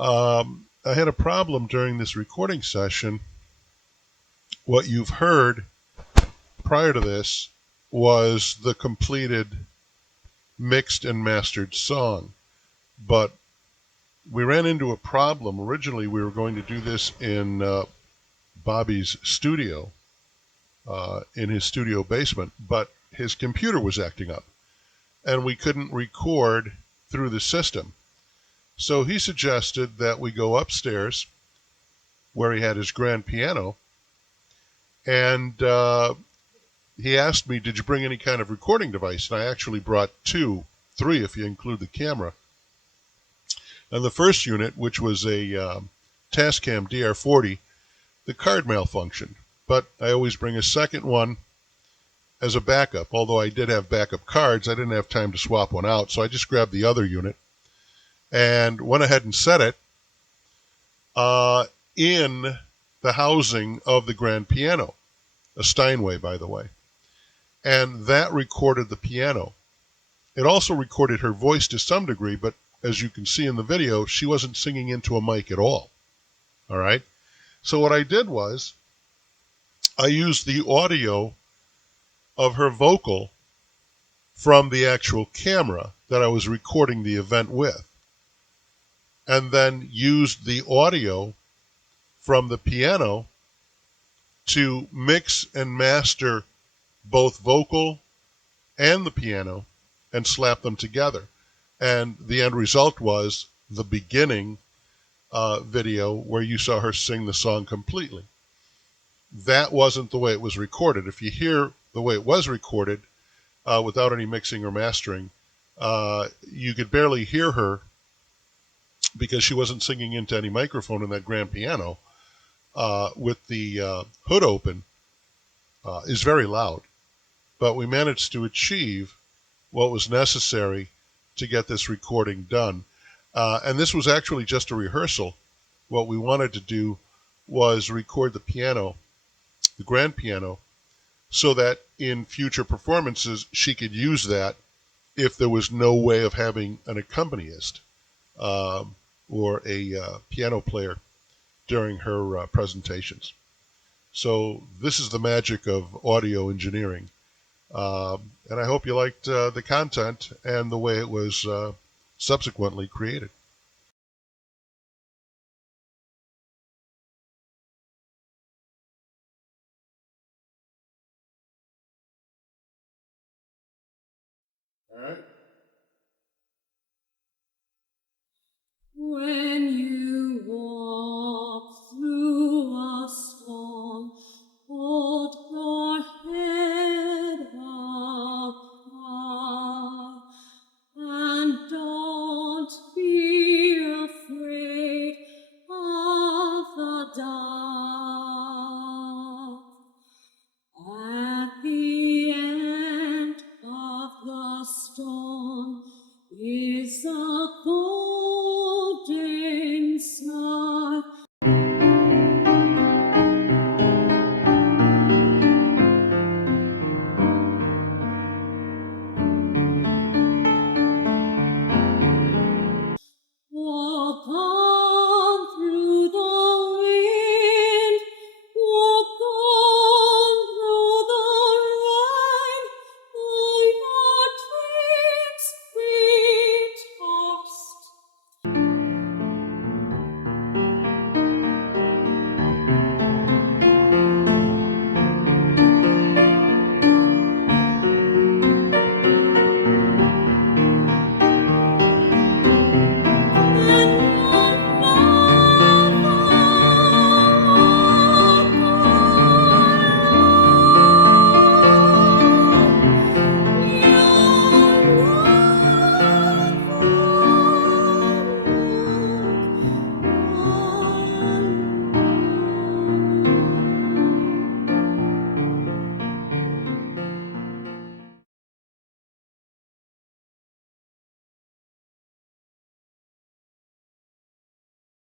I had a problem during this recording session. What you've heard prior to this was the completed mixed and mastered song. But we ran into a problem. Originally, we were going to do this in Bobby's studio, in his studio basement, but his computer was acting up, and we couldn't record through the system. So he suggested that we go upstairs where he had his grand piano, and he asked me, did you bring any kind of recording device? And I actually brought three if you include the camera. And the first unit, which was a Tascam DR40, the card malfunctioned. But I always bring a second one as a backup. Although I did have backup cards, I didn't have time to swap one out, so I just grabbed the other unit and went ahead and set it in the housing of the grand piano, a Steinway, by the way. And that recorded the piano. It also recorded her voice to some degree, but as you can see in the video, she wasn't singing into a mic at all. All right? So what I did was I used the audio of her vocal from the actual camera that I was recording the event with, and then used the audio from the piano to mix and master both vocal and the piano and slap them together. And the end result was the beginning video where you saw her sing the song completely. That wasn't the way it was recorded. If you hear the way it was recorded without any mixing or mastering, you could barely hear her because she wasn't singing into any microphone in that grand piano. With the hood open is very loud. But we managed to achieve what was necessary to get this recording done. And this was actually just a rehearsal. What we wanted to do was record the piano, the grand piano, so that in future performances she could use that if there was no way of having an accompanist or a piano player during her presentations. So this is the magic of audio engineering. And I hope you liked the content and the way it was subsequently created. All right. When